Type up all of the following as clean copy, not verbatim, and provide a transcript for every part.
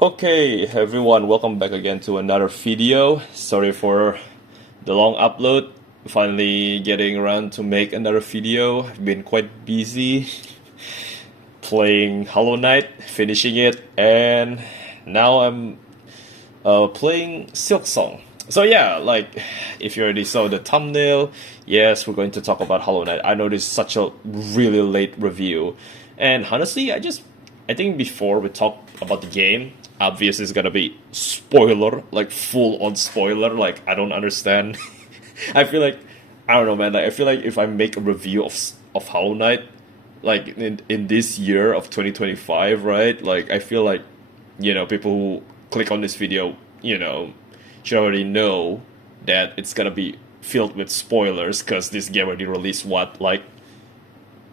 Okay, everyone, welcome back again to another video. Sorry for the long upload. Finally getting around to make another video. I've been quite busy playing Hollow Knight, finishing it, and now I'm playing Silksong. So yeah, like if you already saw the thumbnail, yes, we're going to talk about Hollow Knight. I know this is such a really late review, and honestly, I think before we talk about the game, obviously it's gonna be spoiler, like full on spoiler. Like I don't understand. I feel like I don't know, man. Like I feel like if I make a review of Hollow Knight, like in this year of 2025, right? Like I feel like people who click on this video, should already know that it's gonna be filled with spoilers because this game already released what, like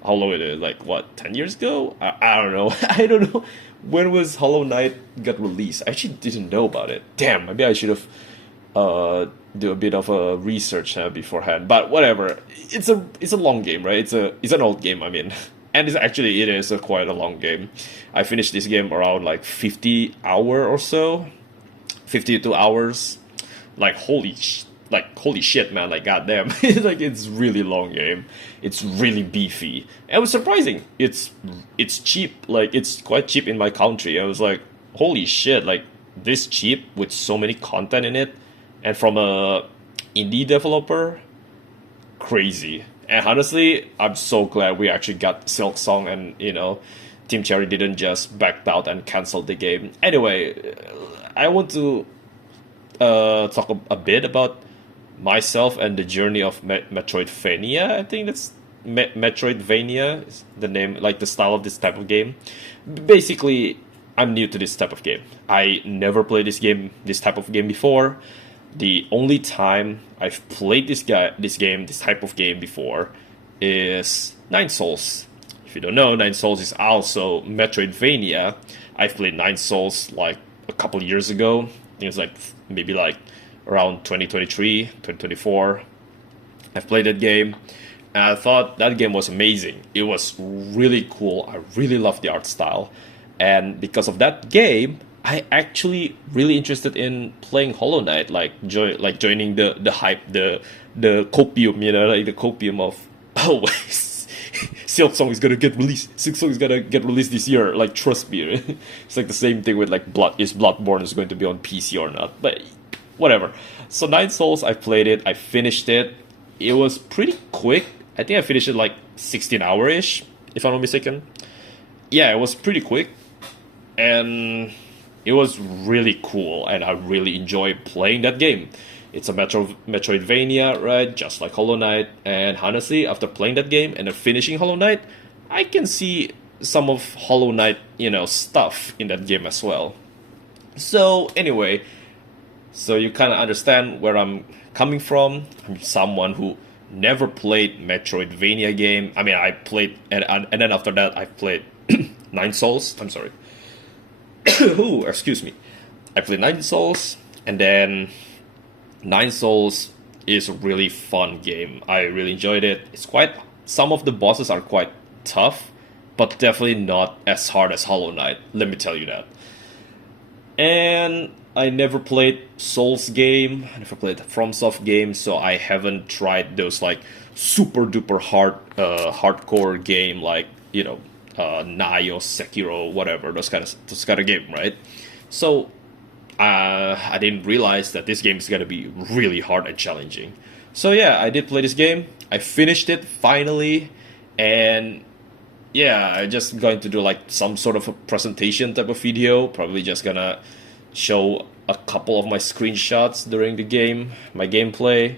how long it is, like what, 10 years ago? I don't know. I don't know when was Hollow Knight got released. I actually didn't know about it. Damn, maybe I should have do a bit of a research beforehand. But whatever. It's a long game, right? It's an old game, I mean. And it is quite a long game. I finished this game around like 50 hour or so. 52 hours. Like holy shit, man, like goddamn. Like it's really long game. It's really beefy. And it was surprising. It's cheap. Like it's quite cheap in my country. I was like, holy shit, like this cheap with so many content in it and from a indie developer, crazy. And honestly, I'm so glad we actually got Silksong and Team Cherry didn't just back out and cancel the game. Anyway, I want to talk a bit about myself and the journey of Metroidvania. I think that's Metroidvania is the name, like the style of this type of game. Basically, I'm new to this type of game. I never played this type of game before. The only time I've played this type of game before is Nine Souls. If you don't know, Nine Souls is also Metroidvania. I've played Nine Souls like a couple years ago. I think it's like maybe like around 2023, 2024. I've played that game and I thought that game was amazing. It was really cool. I really loved the art style. And because of that game, I actually really interested in playing Hollow Knight, like joining the hype, the copium, like the copium of oh Silksong is gonna get released. Silksong is gonna get released this year. Like trust me, it's like the same thing with like Bloodborne is going to be on PC or not. But whatever. So Nine Souls, I played it. I finished it. It was pretty quick. I think I finished it like 16 hour ish, if I'm not mistaken. Yeah, it was pretty quick, and it was really cool, and I really enjoyed playing that game. It's a Metroidvania, right? Just like Hollow Knight. And honestly, after playing that game and then finishing Hollow Knight, I can see some of Hollow Knight, stuff in that game as well. So anyway, so you kind of understand where I'm coming from. I'm someone who never played Metroidvania game. I mean, I played, and then after that, I played Nine Souls. I'm sorry. Ooh, excuse me. I played Nine Souls, and then Nine Souls is a really fun game. I really enjoyed it. Some of the bosses are quite tough, but definitely not as hard as Hollow Knight. Let me tell you that. And I never played Souls game. I never played FromSoft game, so I haven't tried those like super duper hardcore game like Nioh, Sekiro, whatever, those kind of game, right? So I didn't realize that this game is gonna be really hard and challenging. So yeah, I did play this game. I finished it finally, and yeah, I'm just going to do like some sort of a presentation type of video. Probably just gonna show a couple of my screenshots during the game, my gameplay,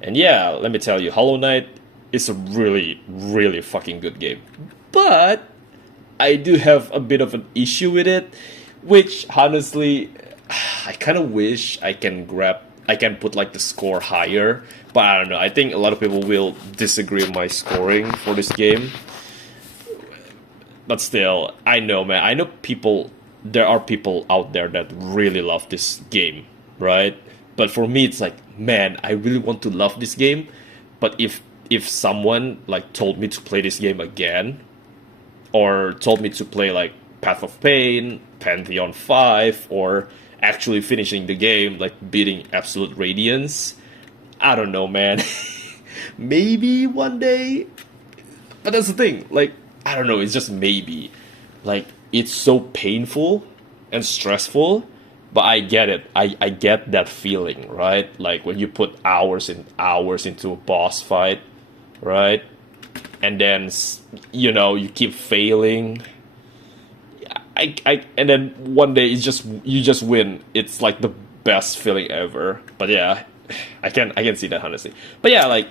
and yeah, let me tell you, Hollow Knight is a really, really fucking good game. But I do have a bit of an issue with it, which honestly, I kind of wish I can put like the score higher, but I don't know. I think a lot of people will disagree with my scoring for this game. But still, I know, man. I know there are people out there that really love this game, right? But for me, it's like, man, I really want to love this game, but if someone like told me to play this game again, or told me to play like Path of Pain Pantheon 5 or actually finishing the game, like beating Absolute Radiance. I don't know, man. Maybe one day. But that's the thing. Like, I don't know. It's just maybe. Like, it's so painful and stressful. But I get it. I get that feeling, right? Like when you put hours and hours into a boss fight, right? And then, you keep failing. And then one day you just win. It's like the best feeling ever. But yeah, I can see that honestly. But yeah, like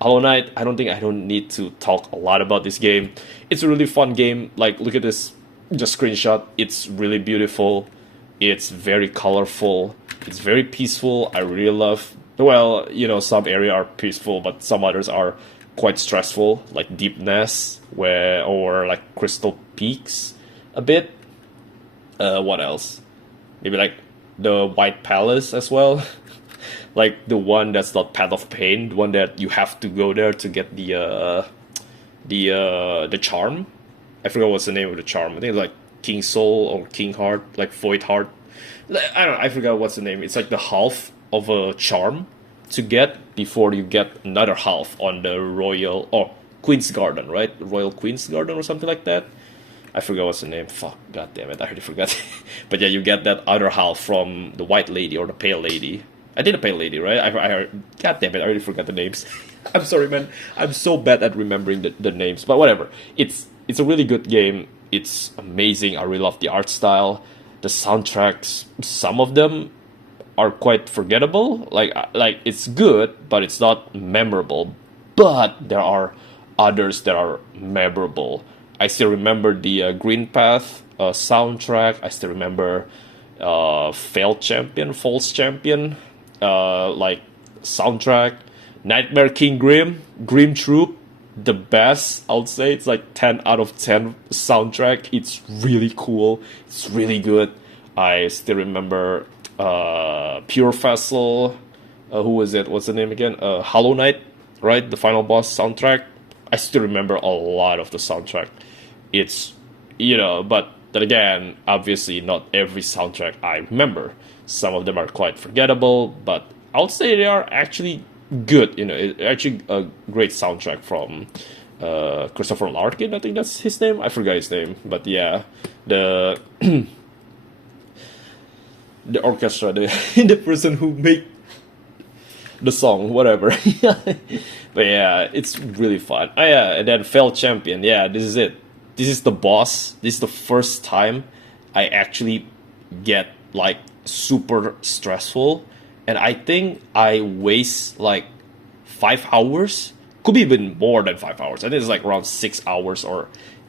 Hollow Knight, I don't need to talk a lot about this game. It's a really fun game. Like look at this just screenshot. It's really beautiful. It's very colorful. It's very peaceful. I really love. Well, some area are peaceful, but some others are quite stressful, like Deep Nest, or like Crystal Peaks, a bit. What else? Maybe like the White Palace as well. Like the one that's not Path of Pain, the one that you have to go there to get the charm. I forgot what's the name of the charm. I think it's like King Soul or King Heart, like Void Heart. I don't know, I forgot what's the name. It's like the half of a charm to get before you get another half on the Royal or Queen's Garden, right? Royal Queen's Garden or something like that. I forgot what's the name. Fuck, god damn it, I already forgot. But yeah, you get that other half from the White Lady or the Pale Lady. I did a Pale Lady, right? God damn it, I already forgot the names. I'm sorry, man. I'm so bad at remembering the names. But whatever. It's a really good game. It's amazing. I really love the art style. The soundtracks, some of them are quite forgettable. Like it's good, but it's not memorable. But there are others that are memorable. I still remember the Green Path soundtrack. I still remember False Champion, like soundtrack. Nightmare King Grim Troop, the best. I would say it's like 10 out of 10 soundtrack. It's really cool. It's really good. I still remember Pure Vessel. Who was it? What's the name again? Hollow Knight, right? The final boss soundtrack. I still remember a lot of the soundtrack. It's, but then again, obviously not every soundtrack I remember. Some of them are quite forgettable, but I would say they are actually good. It's actually a great soundtrack from Christopher Larkin. I think that's his name. I forgot his name, but yeah, the the orchestra, the person who made the song, whatever. But yeah, it's really fun. Oh yeah, and then Failed Champion. Yeah, this is it. This is the boss. This is the first time I actually get like super stressful, and I think I waste like 5 hours. Could be even more than 5 hours. I think it's like around 6 hours, or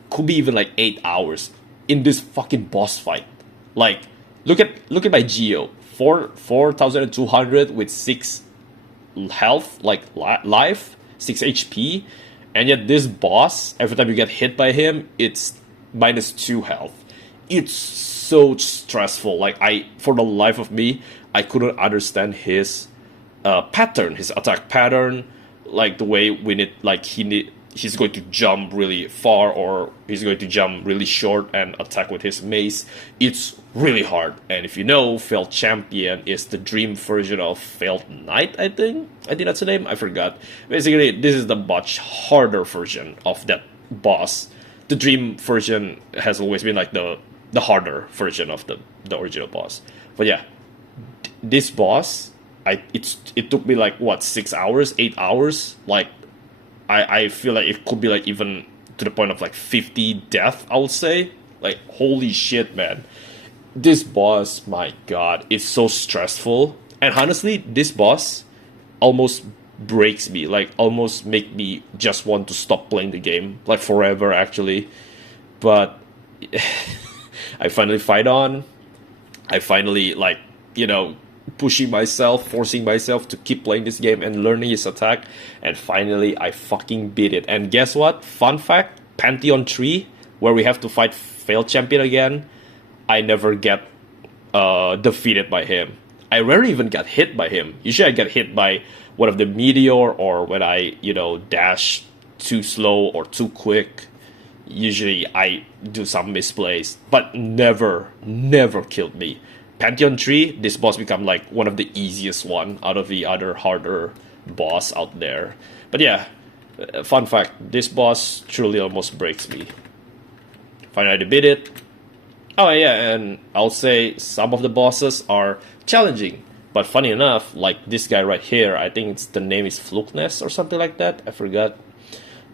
could be even like 8 hours in this fucking boss fight. Like, look at my Geo, 4,200 with 6 health, like life, 6 HP, and yet this boss, every time you get hit by him, it's -2 health. It's so stressful. Like for the life of me, I couldn't understand his pattern, his attack pattern, like the way when it like he's going to jump really far or he's going to jump really short and attack with his mace. It's really hard. And if you know, Failed Champion is the dream version of Failed Knight, I think that's the name, I forgot. Basically, this is the much harder version of that boss. The dream version has always been like the harder version of the original boss. But yeah, this boss, it took me like what, 6 hours, 8 hours. Like I feel like it could be like even to the point of like 50 death, I would say. Like holy shit, man. This boss, my god, is so stressful. And honestly, this boss almost breaks me, like almost make me just want to stop playing the game, like forever actually. But I finally fight on. I finally like, pushing myself, forcing myself to keep playing this game and learning his attack, and finally I fucking beat it. And guess what? Fun fact, Pantheon 3, where we have to fight Failed Champion again, I never get defeated by him. I rarely even get hit by him. Usually I get hit by one of the meteor, or when I, dash too slow or too quick. usually I do some misplays, but never killed me. Pantheon 3, this boss become like one of the easiest one out of the other harder boss out there. But yeah, fun fact, this boss truly almost breaks me. Finally beat it. Oh yeah, and I'll say some of the bosses are challenging. But funny enough, like this guy right here, I think the name is Flukness or something like that. I forgot.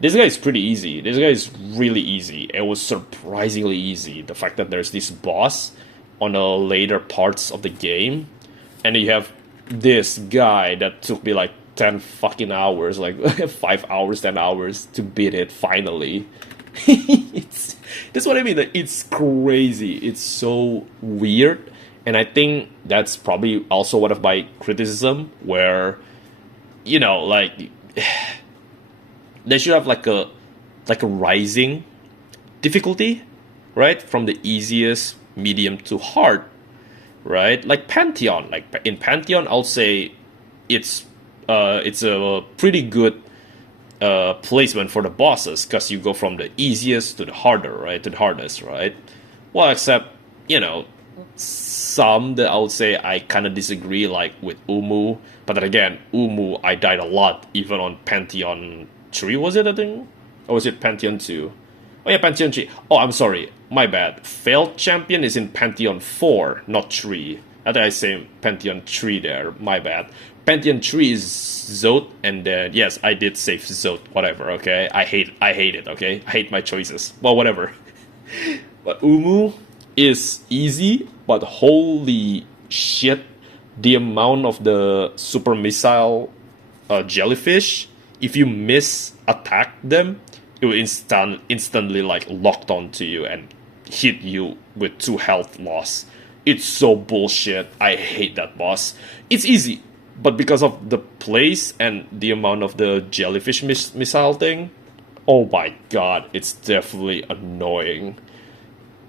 This guy is pretty easy. This guy is really easy. It was surprisingly easy. The fact that there's this boss on the later parts of the game, and you have this guy that took me like 10 fucking hours, like 5 hours, 10 hours to beat it finally. That's what I mean. Like, it's crazy. It's so weird, and I think that's probably also one of my criticism, where, like they should have like a rising difficulty, right, from the easiest, medium to hard, right? Like Pantheon. Like in Pantheon, I'll say it's a pretty good placement for the bosses, because you go from the easiest to the harder, right? To the hardest, right? Well, except some that I would say I kind of disagree, like with Umu. But then again, Umu, I died a lot even on Pantheon 3, was it, I think? Or was it Pantheon 2? Oh yeah, Pantheon 3. Oh, I'm sorry, my bad. Failed Champion is in Pantheon 4, not 3. I think I say Pantheon 3 there, my bad. Pantheon 3 is Zote, and then, yes, I did save Zote, whatever, okay? I hate it, okay? I hate my choices. Well, whatever. But Umu is easy, but holy shit, the amount of the super missile jellyfish, if you miss attack them, it will instantly like locked onto you and hit you with 2 health loss. It's so bullshit. I hate that boss. It's easy, but because of the place and the amount of the jellyfish missile thing, oh my god, it's definitely annoying.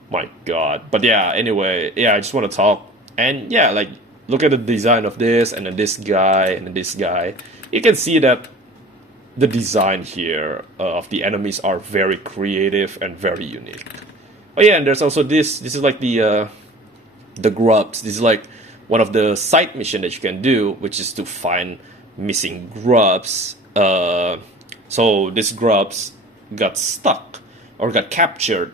My god. But yeah, anyway, yeah, I just want to talk. And yeah, like, look at the design of this, and then this guy, and then this guy. You can see that the design here of the enemies are very creative and very unique. Oh yeah, and there's also this. This is like the grubs. This is like one of the side mission that you can do, which is to find missing grubs. So these grubs got stuck or got captured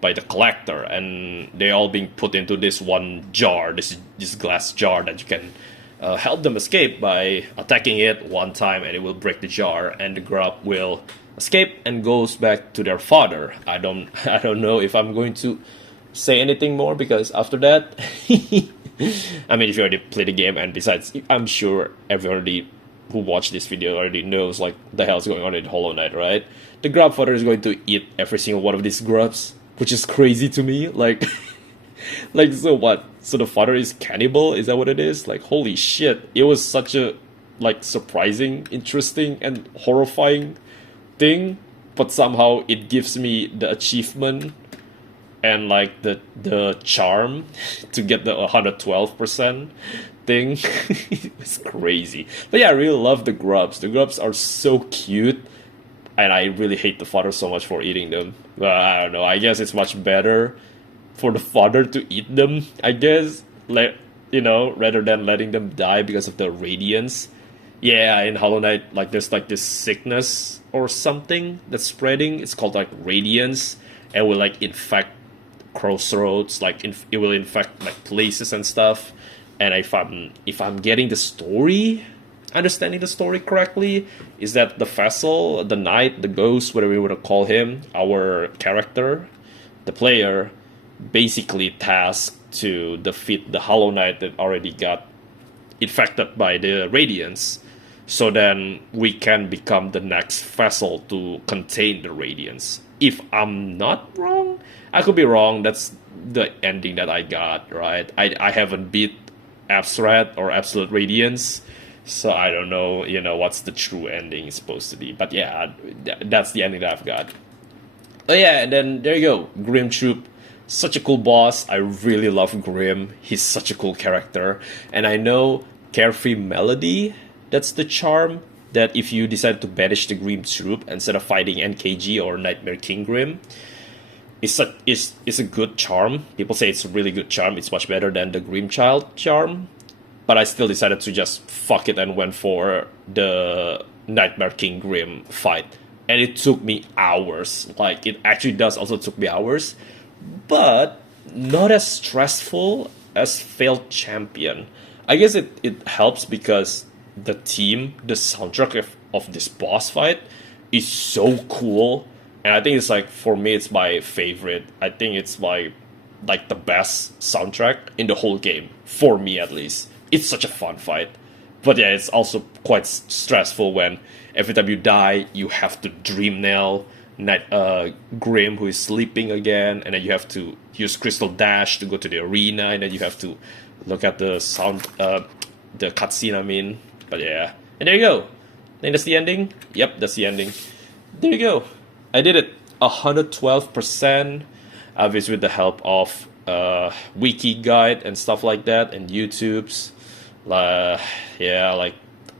by the collector, and they all being put into this one jar, this glass jar that you can help them escape by attacking it one time, and it will break the jar, and the grub will escape and goes back to their father. I don't know if I'm going to say anything more, because after that, I mean, if you already played the game, and besides, I'm sure everybody who watched this video already knows like the hell's going on in Hollow Knight, right? The grub father is going to eat every single one of these grubs, which is crazy to me. Like, like, so what? So the father is cannibal? Is that what it is? Like, holy shit! It was such a like surprising, interesting, and horrifying thing, but somehow it gives me the achievement and like the charm to get the 112% thing. It's crazy. But yeah, I really love the grubs. The grubs are so cute, and I really hate the father so much for eating them. Well, I don't know. I guess it's much better for the father to eat them, I guess, rather than letting them die because of the radiance. Yeah, in Hollow Knight, like there's like this sickness or something that's spreading. It's called like radiance, and will like infect crossroads. Like it will infect like places and stuff. And if I'm getting the story, understanding the story correctly, is that the vessel, the knight, the ghost, whatever you want to call him, our character, the player, basically tasked to defeat the Hollow Knight that already got infected by the radiance, so then we can become the next vessel to contain the radiance. If I'm not wrong, I could be wrong. That's the ending that I got, right? I haven't beat Abstract or Absolute Radiance, so I don't know, what's the true ending supposed to be. But yeah, that's the ending that I've got. Oh yeah, and then there you go, Grim Troop. Such a cool boss. I really love Grim. He's such a cool character. And I know Carefree Melody, that's the charm, that if you decide to banish the Grim Troop instead of fighting NKG or Nightmare King Grim, it's a good charm. People say it's a really good charm. It's much better than the Grim Child charm. But I still decided to just fuck it and went for the Nightmare King Grim fight. And it took me hours. Like, it actually does also took me hours. But not as stressful as Failed Champion. I guess it helps because the soundtrack of this boss fight is so cool. And I think it's like, for me, it's my favorite. I think it's like the best soundtrack in the whole game. For me, at least. It's such a fun fight. But yeah, it's also quite stressful when every time you die, you have to Dream Nail Grim, who is sleeping again, and then you have to use Crystal Dash to go to the arena, and then you have to look at the cutscene, I mean. But yeah. And there you go. I think that's the ending. Yep, that's the ending. There you go. I did it 112%, obviously with the help of wiki guide and stuff like that, and YouTube's. Yeah, like,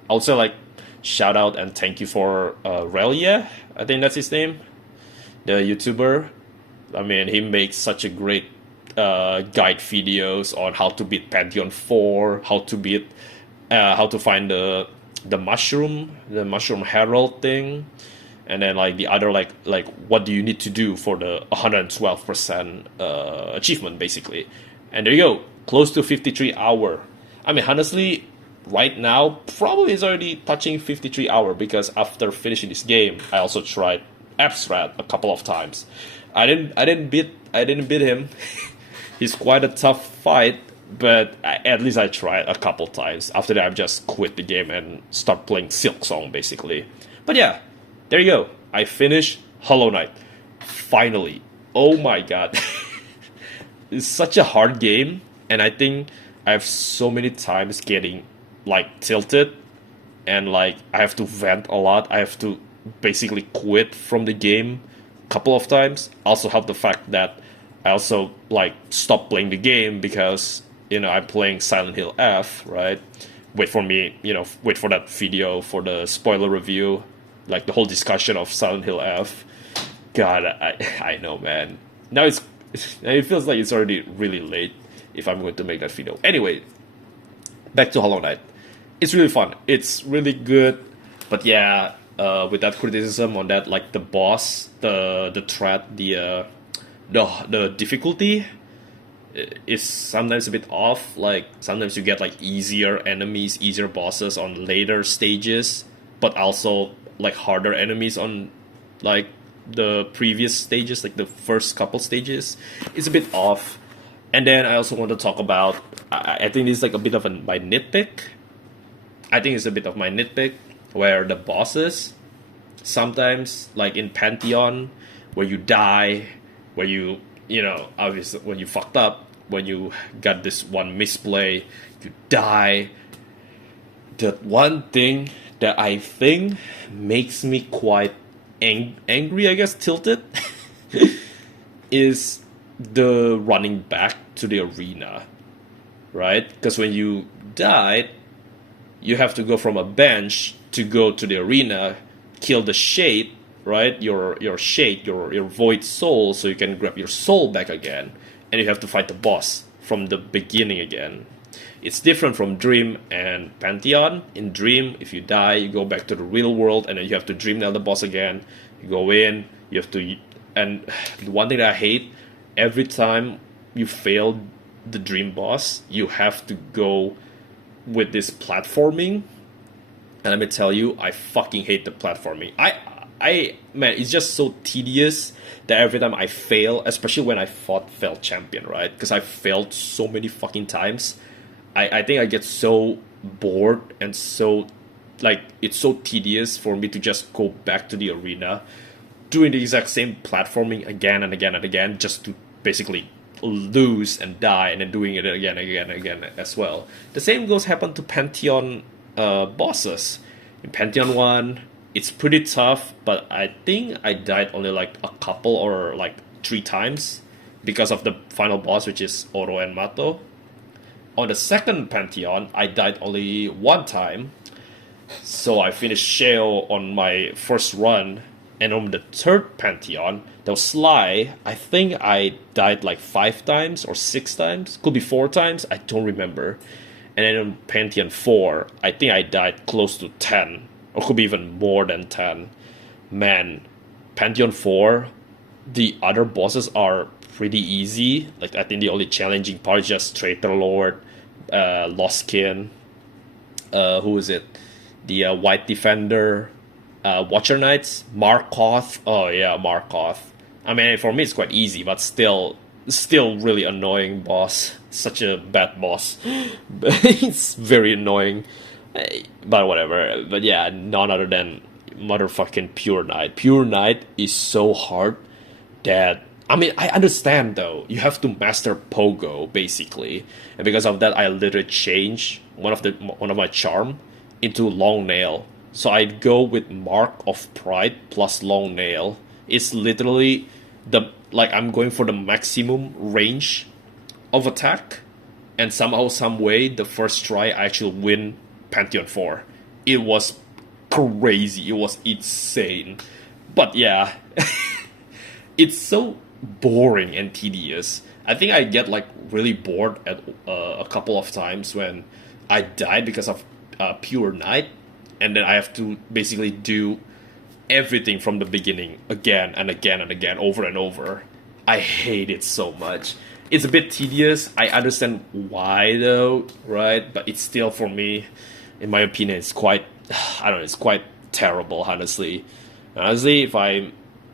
also like shout out and thank you for Relia, I think that's his name, the YouTuber. I mean, he makes such a great guide videos on how to beat Pantheon 4, how to find the mushroom herald thing, and then like the other like what do you need to do for the 112% achievement basically. And there you go, close to 53 hour. I mean, honestly, right now probably is already touching 53 hour, because after finishing this game, I also tried Abstract a couple of times. I didn't beat him. He's quite a tough fight, but at least I tried a couple times. After that, I've just quit the game and start playing Silksong basically. But yeah, there you go. I finished Hollow Knight finally. Oh my god, it's such a hard game, and I think I have so many times getting like tilted, and like I have to vent a lot. I have to basically quit from the game a couple of times. Also help the fact that I also like stopped playing the game because, you know, I'm playing Silent Hill F, right? Wait for that video for the spoiler review, like the whole discussion of Silent Hill F. God, I know, man. Now it feels like it's already really late if I'm going to make that video. Anyway, back to Hollow Knight. It's really fun. It's really good. But yeah, with that criticism on that, like the boss, the threat, the difficulty is sometimes a bit off. Like sometimes you get like easier enemies, easier bosses on later stages, but also like harder enemies on like the previous stages, like the first couple stages. It's a bit off. And then I also want to talk about, I think this is like a bit of my nitpick. I think it's a bit of my nitpick, where the bosses, sometimes, like in Pantheon, where you die, where you know, obviously, when you fucked up, when you got this one misplay, you die. The one thing that I think makes me quite angry, I guess, tilted, is the running back to the arena, right? Because when you died, you have to go from a bench to go to the arena, kill the shade, right? Your shade, your void soul, so you can grab your soul back again, and you have to fight the boss from the beginning again. It's different from Dream and Pantheon. In Dream, if you die, you go back to the real world, and then you have to Dream Nail the boss again. You go in, you have to, and the one thing that I hate, every time you fail the dream boss, you have to go with this platforming. And let me tell you, I fucking hate the platforming. Man, it's just so tedious that every time I fail, especially when I fought Failed Champion, right? Because I failed so many fucking times. I think I get so bored and so, like, it's so tedious for me to just go back to the arena, doing the exact same platforming again and again and again, just to basically lose and die, and then doing it again and again as well. The same happen to Pantheon bosses. In Pantheon 1, it's pretty tough, but I think I died only like a couple or like 3 times because of the final boss, which is Oro and Mato. On the second Pantheon, I died only 1 time, So I finished Shale on my first run, and on the third Pantheon, that was Sly. I think I died like 5 times or 6 times. Could be 4 times. I don't remember. And then on Pantheon 4, I think I died close to 10, or could be even more than 10. Man, Pantheon 4, the other bosses are pretty easy. Like, I think the only challenging part is just Traitor Lord, Lostkin, who is it? The White Defender, Watcher Knights, Markoth. Oh yeah, Markoth. I mean, for me it's quite easy, but still really annoying boss. Such a bad boss. It's very annoying. But whatever. But yeah, none other than motherfucking Pure Knight. Pure Knight is so hard that, I mean, I understand though. You have to master Pogo basically, and because of that, I literally changed one of my charm into Long Nail. So I'd go with Mark of Pride plus Long Nail. It's literally the like I'm going for the maximum range of attack, and somehow, some way, the first try I actually win Pantheon 4. It was crazy. It was insane. But yeah, it's so boring and tedious. I think I get like really bored at a couple of times when I died because of Pure Knight, and then I have to basically do everything from the beginning again and again and again, over and over. I hate it so much. It's a bit tedious. I understand why though, right? But it's still, for me, in my opinion, it's quite, I don't know, it's quite terrible, honestly. Honestly, if I,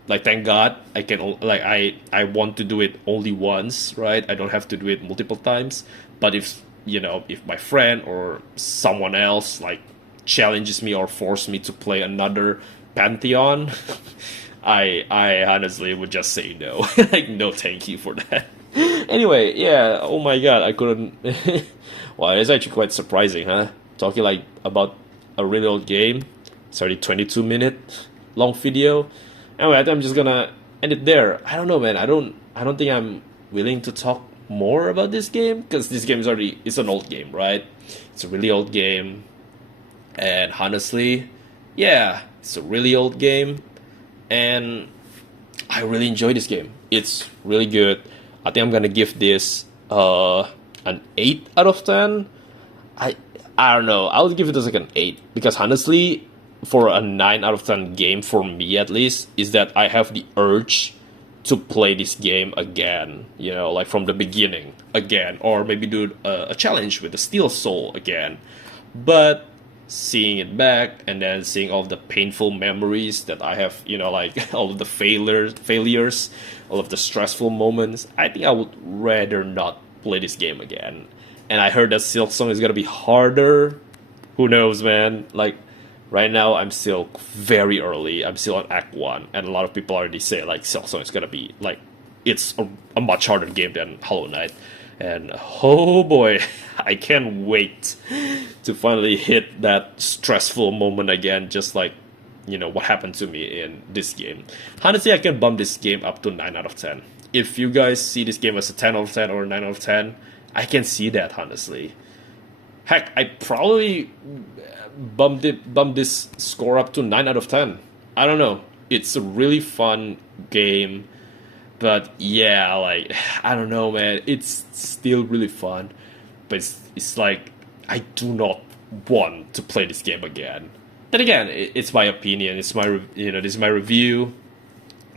like, thank God I can, like, I want to do it only once, right? I don't have to do it multiple times. But if, if my friend or someone else, like, challenges me or force me to play another Pantheon, I honestly would just say no. Like, no thank you for that. Anyway, yeah, oh my god, I couldn't. Well, it's actually quite surprising, huh? Talking like about a really old game. It's already 22-minute long video. Anyway, I think I'm just gonna end it there. I don't know, man. I don't think I'm willing to talk more about this game, because this game it's an old game, right? It's a really old game. And honestly, yeah, it's a really old game, and I really enjoy this game. It's really good. I think I'm gonna give this an 8 out of 10. I I don't know. I'll give it as like an 8, because honestly, for a 9 out of 10 game, for me at least, is that I have the urge to play this game again. Like from the beginning again, or maybe do a challenge with the Steel Soul again. But seeing it back and then seeing all the painful memories that I have, like all of the failures, all of the stressful moments, I think I would rather not play this game again. And I heard that Silksong is gonna be harder. Who knows, man? Like, right now I'm still very early. I'm still on Act 1, and a lot of people already say like Silksong is gonna be like, it's a much harder game than Hollow Knight. And oh boy, I can't wait to finally hit that stressful moment again, just like, what happened to me in this game. Honestly, I can bump this game up to 9 out of 10. If you guys see this game as a 10 out of 10 or a 9 out of 10, I can see that, honestly. Heck, I probably bump this score up to 9 out of 10. I don't know. It's a really fun game. But yeah, like, I don't know, man. It's still really fun. But it's like, I do not want to play this game again. Then again, it's my opinion. It's my, this is my review.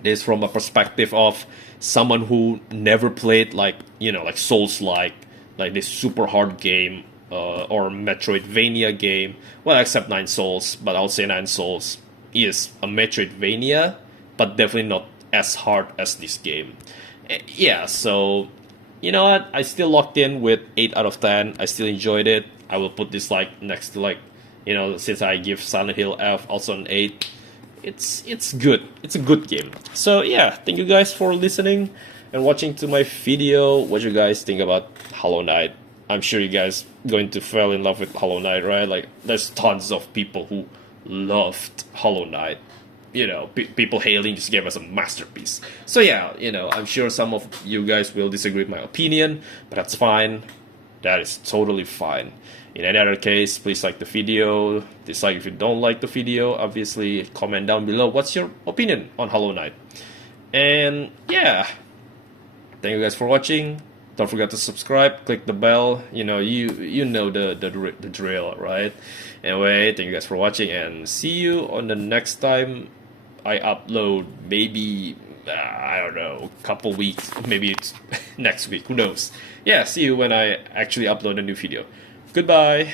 This is from a perspective of someone who never played like, like Souls-like this super hard game, or Metroidvania game. Well, except Nine Souls, but I'll say Nine Souls is a Metroidvania, but definitely not as hard as this game. Yeah, so you know what? I still locked in with 8 out of 10. I still enjoyed it. I will put this like next to like, since I give Silent Hill F also an 8. It's good. It's a good game. So yeah, thank you guys for listening and watching to my video. What you guys think about Hollow Knight? I'm sure you guys going to fall in love with Hollow Knight, right? Like, there's tons of people who loved Hollow Knight. People hailing this game as a masterpiece. So yeah, I'm sure some of you guys will disagree with my opinion, but that's fine. that is totally fine. In any other case, please like the video, dislike if you don't like the video, obviously comment down below what's your opinion on Hollow Knight. And yeah, thank you guys for watching. Don't forget to subscribe, click the bell. You know the drill, right? Anyway, thank you guys for watching, and see you on the next time I upload. Maybe I don't know, couple weeks, maybe it's next week. Who knows? Yeah, see you when I actually upload a new video. Goodbye.